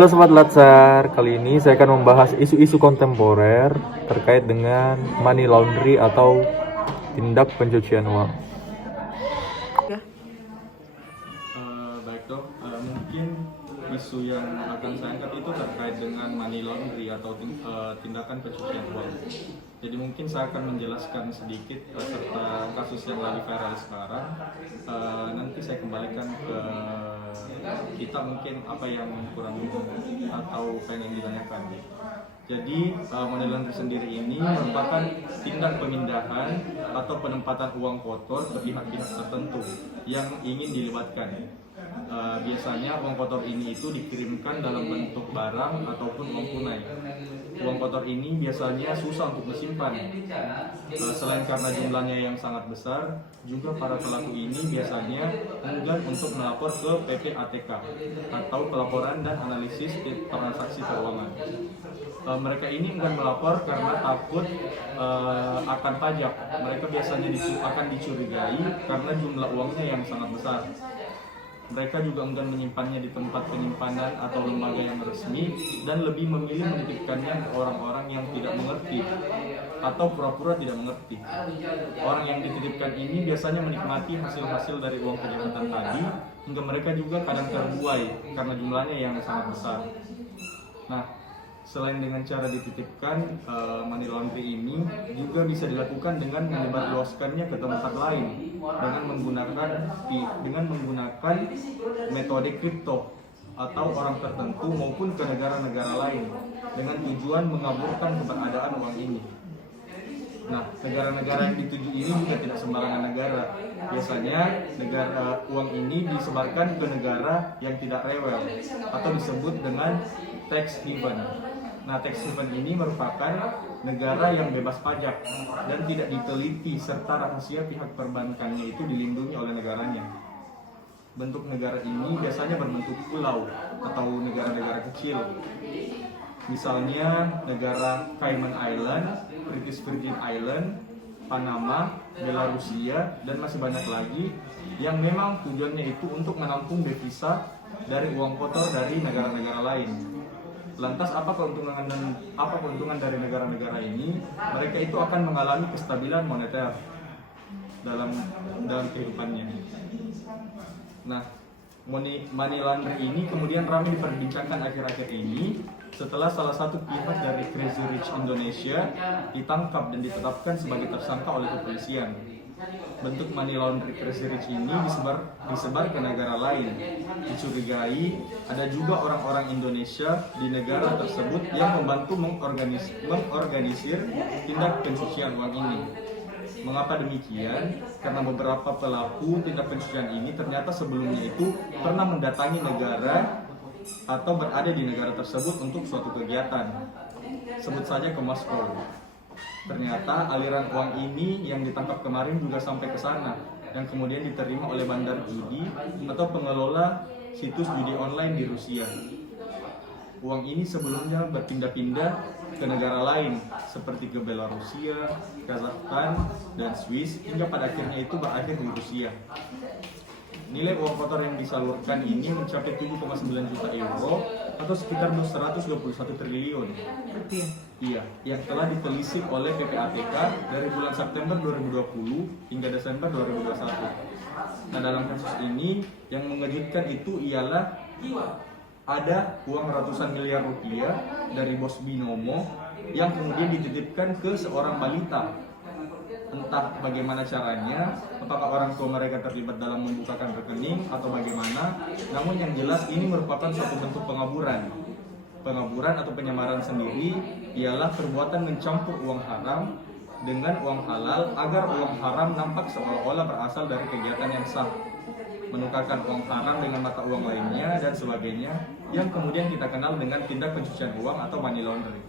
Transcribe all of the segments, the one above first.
Halo Sobat Latsar, kali ini saya akan membahas isu-isu kontemporer terkait dengan money laundry atau tindak pencucian uang. Baik dok, mungkin isu yang akan saya angkat itu terkait dengan money laundry atau tindakan pencucian uang. Jadi mungkin saya akan menjelaskan sedikit serta kasus yang lagi viral sekarang. Nanti saya kembalikan ke kita mungkin apa yang kurang atau pengen ditanyakan. Jadi money laundry sendiri ini merupakan tindak pemindahan atau penempatan uang kotor ke pihak-pihak tertentu yang ingin dilibatkan. Biasanya uang kotor ini itu dikirimkan dalam bentuk barang ataupun uang tunai. Uang kotor ini biasanya susah untuk disimpan. Selain karena jumlahnya yang sangat besar, juga para pelaku ini biasanya enggan untuk melapor ke PPATK atau pelaporan dan analisis transaksi keuangan. Mereka ini enggan melapor karena takut akan pajak. Mereka biasanya akan dicurigai karena jumlah uangnya yang sangat besar. Mereka juga enggan menyimpannya di tempat penyimpanan atau lembaga yang resmi dan lebih memilih menitipkannya ke orang-orang yang tidak mengerti atau pura-pura tidak mengerti. Orang yang dititipkan ini biasanya menikmati hasil-hasil dari uang kejahatan tadi, hingga mereka juga kadang terbuai karena jumlahnya yang sangat besar. Nah, selain dengan cara dititipkan, money laundry ini juga bisa dilakukan dengan menyebarluaskannya ke tempat lain dengan menggunakan metode kripto atau orang tertentu maupun ke negara-negara lain dengan tujuan mengaburkan keberadaan uang ini. Nah, negara-negara yang dituju ini juga tidak sembarangan negara. Biasanya uang ini disebarkan ke negara yang tidak rewel atau disebut dengan tax haven. Nah, tax haven ini merupakan negara yang bebas pajak dan tidak diteliti serta rahasia pihak perbankannya itu dilindungi oleh negaranya. Bentuk negara ini biasanya berbentuk pulau atau negara-negara kecil. Misalnya negara Cayman Island, British Virgin Island, Panama, Belarusia, dan masih banyak lagi yang memang tujuannya itu untuk menampung devisa dari uang kotor dari negara-negara lain. Lantas apa keuntungan dari negara-negara ini? Mereka itu akan mengalami kestabilan moneter dalam kehidupannya. Nah, money laundry ini kemudian ramai diperbincangkan akhir-akhir ini setelah salah satu pihak dari Crazy Rich Indonesia ditangkap dan ditetapkan sebagai tersangka oleh kepolisian. Bentuk money laundry Crazy Rich ini disebar ke negara lain. Dicurigai ada juga orang-orang Indonesia di negara tersebut yang membantu mengorganisir tindak pencucian uang ini. Mengapa demikian? Karena beberapa pelaku tindak pencucian ini ternyata sebelumnya itu pernah mendatangi negara atau berada di negara tersebut untuk suatu kegiatan. Sebut saja ke Moskow. Ternyata aliran uang ini yang ditangkap kemarin juga sampai ke sana dan kemudian diterima oleh bandar judi atau pengelola situs judi online di Rusia. Uang ini sebelumnya berpindah-pindah ke negara lain seperti ke Belarusia, Kazakhstan, dan Swiss hingga pada akhirnya itu berakhir di Rusia. Nilai uang kotor yang disalurkan ini mencapai 7,9 juta euro atau sekitar 121 triliun. Iya, yang telah ditelisik oleh PPATK dari bulan September 2020 hingga Desember 2021. Nah, dalam kasus ini yang mengejutkan itu ialah ada uang ratusan miliar rupiah dari bos binomo yang kemudian dititipkan ke seorang balita. Entah bagaimana caranya, apakah orang tua mereka terlibat dalam membukakan rekening atau bagaimana, namun yang jelas ini merupakan suatu bentuk pengaburan. Pengaburan atau penyamaran sendiri ialah perbuatan mencampur uang haram dengan uang halal agar uang haram nampak seolah-olah berasal dari kegiatan yang sah. Menukarkan uang haram dengan mata uang lainnya dan sebagainya yang kemudian kita kenal dengan tindak pencucian uang atau money laundering.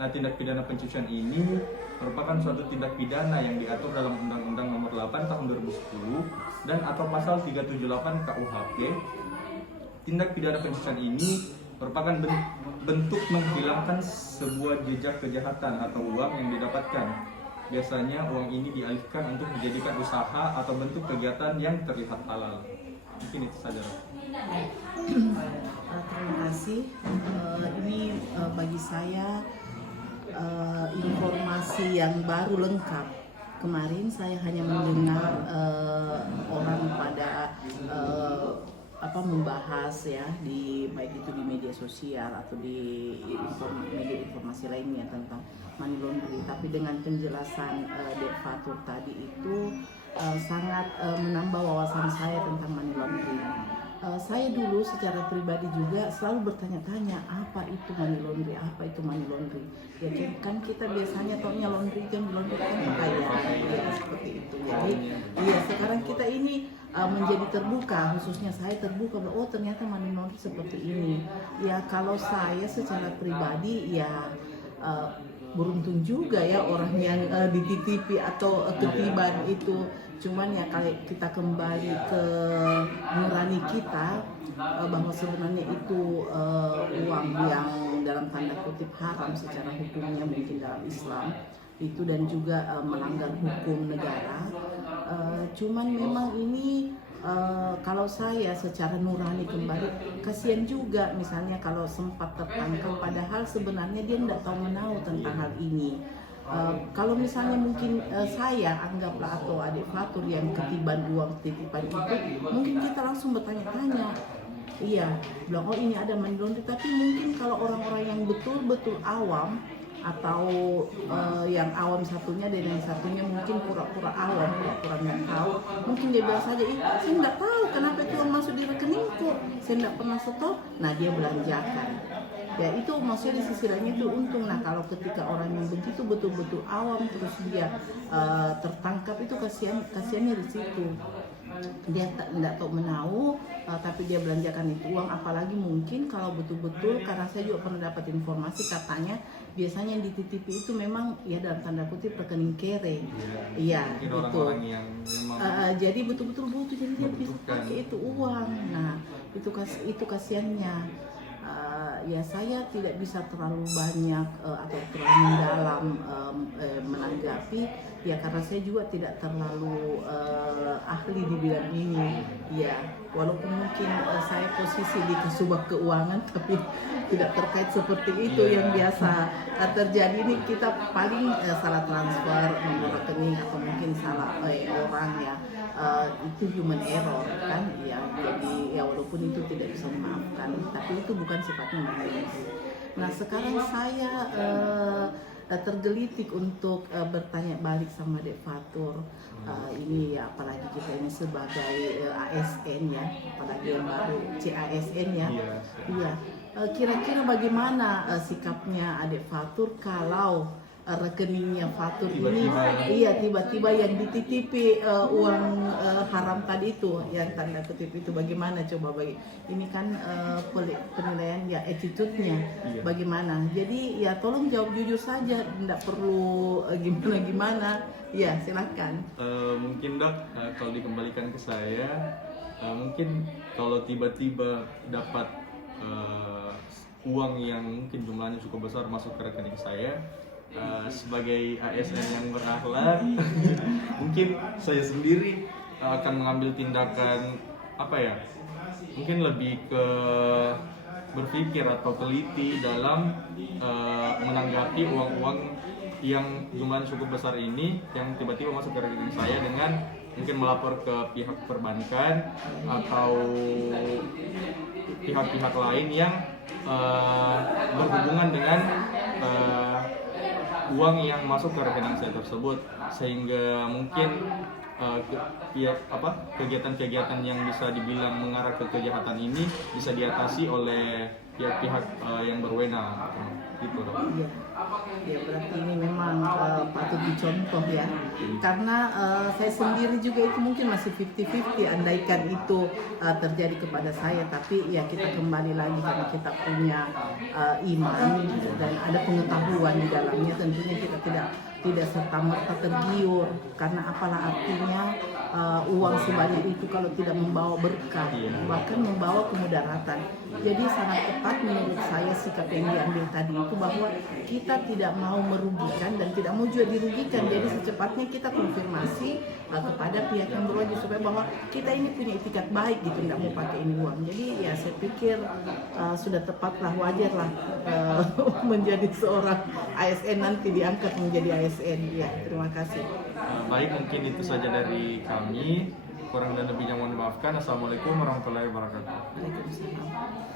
Nah, tindak pidana pencucian ini merupakan suatu tindak pidana yang diatur dalam Undang-Undang Nomor 8 Tahun 2010 dan atau Pasal 378 KUHP. Tindak pidana pencucian ini merupakan bentuk menghilangkan sebuah jejak kejahatan atau uang yang didapatkan. Biasanya uang ini dialihkan untuk dijadikan usaha atau bentuk kegiatan yang terlihat halal. Mungkin itu saja. Terima kasih. Ini bagi saya informasi yang baru lengkap. Kemarin saya hanya mendengar orang pada membahas ya baik itu di media sosial atau di media informasi lainnya tentang money laundry. Tapi dengan penjelasan Dek Fatur tadi itu sangat menambah wawasan saya tentang money laundry. Saya dulu secara pribadi juga selalu bertanya-tanya apa itu money laundry, apa itu money laundry. Ya kan kita biasanya taunya laundry kan pakaian, ya, seperti itu. Jadi ya sekarang kita ini menjadi terbuka, khususnya saya terbuka bahwa oh ternyata money laundry seperti ini. Ya kalau saya secara pribadi ya beruntung juga ya orang yang dititipi atau ketiban itu. Cuman ya kalau kita kembali ke nurani kita bahwa sebenarnya itu uang yang dalam tanda kutip haram secara hukumnya mungkin dalam Islam itu dan juga melanggar hukum negara. Cuman memang ini kalau saya secara nurani kembali kasihan juga misalnya kalau sempat tertangkap padahal sebenarnya dia tidak tahu menahu tentang hal ini. Kalau misalnya mungkin saya anggaplah atau adik Fatur yang ketiban uang titipan itu, mungkin kita langsung bertanya-tanya, iya, bilang oh ini ada money laundry. Tapi mungkin kalau orang-orang yang betul-betul awam atau yang awam satunya dan yang satunya mungkin pura-pura awam, pura-pura nggak tahu, mungkin dia bilang saja, saya nggak tahu kenapa itu uang masuk di rekeningku, saya nggak pernah setor, nah dia belanjakan. Ya itu maksudnya di sisi lainnya itu untung. Nah kalau ketika orang yang begitu betul-betul awam terus dia tertangkap itu kasihannya di situ. Dia tidak tahu menahu tapi dia belanjakan itu uang, apalagi mungkin kalau betul-betul karena saya juga pernah dapat informasi katanya biasanya yang dititipi itu memang ya dalam tanda kutip rekening kere. Iya mungkin betul. Orang-orang yang memang Jadi betul-betul butuh jadi dia bisa pakai itu uang. Nah itu kasihannya. Ya saya tidak bisa terlalu banyak atau terlalu mendalam menanggapi ya karena saya juga tidak terlalu ahli di bidang ini ya walaupun mungkin saya posisi di Kasubag Keuangan tapi tidak terkait seperti itu yang biasa terjadi. Ini kita paling salah transfer nomor rekening atau mungkin salah orang ya itu human error kan ya, jadi ya walaupun itu tidak bisa dimaafkan tapi itu bukan sifatnya manusia. Nah sekarang saya tergelitik untuk bertanya balik sama Dek Fatur. Ini ya apalagi kita ini sebagai ASN ya, apalagi yang baru CASN ya. Iya. Kira-kira bagaimana sikapnya Adik Fatur kalau rekeningnya Fatur ini tiba-tiba yang dititipi uang haram tadi itu yang tanda kutip itu bagaimana coba bagi ini kan penilaian ya attitude-nya bagaimana. Jadi ya tolong jawab jujur saja, tidak perlu gimana-gimana. Ya silakan. Mungkin Dok kalau dikembalikan ke saya mungkin kalau tiba-tiba dapat uang yang mungkin jumlahnya cukup besar masuk ke rekening saya sebagai ASN yang berakhlak mungkin saya sendiri akan mengambil tindakan mungkin lebih ke berpikir atau teliti dalam menanggapi uang-uang yang jumlahnya cukup besar ini yang tiba-tiba masuk ke rekening saya dengan mungkin melapor ke pihak perbankan atau pihak-pihak lain yang berhubungan dengan uang yang masuk ke rekening saya tersebut, sehingga mungkin kegiatan-kegiatan yang bisa dibilang mengarah ke kejahatan ini bisa diatasi oleh pihak-pihak yang berwenang gitu Dok. Ya berarti ini memang patut dicontoh ya, karena saya sendiri juga itu mungkin masih 50-50 andaikan itu terjadi kepada saya, tapi ya kita kembali lagi karena kita punya iman dan ada pengetahuan di dalamnya, tentunya kita tidak serta-merta tergiur karena apalah artinya uang sebanyak itu kalau tidak membawa berkah, bahkan membawa kemudaratan. Jadi sangat tepat menurut saya sikap yang diambil tadi itu bahwa kita tidak mau merugikan dan tidak mau juga dirugikan. Jadi secepatnya kita konfirmasi kepada pihak yang berwajib supaya bahwa kita ini punya itikat baik gitu, tidak mau pakai ini uang. Jadi ya saya pikir sudah tepatlah, wajarlah menjadi seorang ASN nanti diangkat menjadi ASN. Ya, terima kasih. Baik, mungkin itu saja dari kami. Kurang dan lebihnya mohon dimaafkan. Assalamualaikum warahmatullahi wabarakatuh. Waalaikumsalam.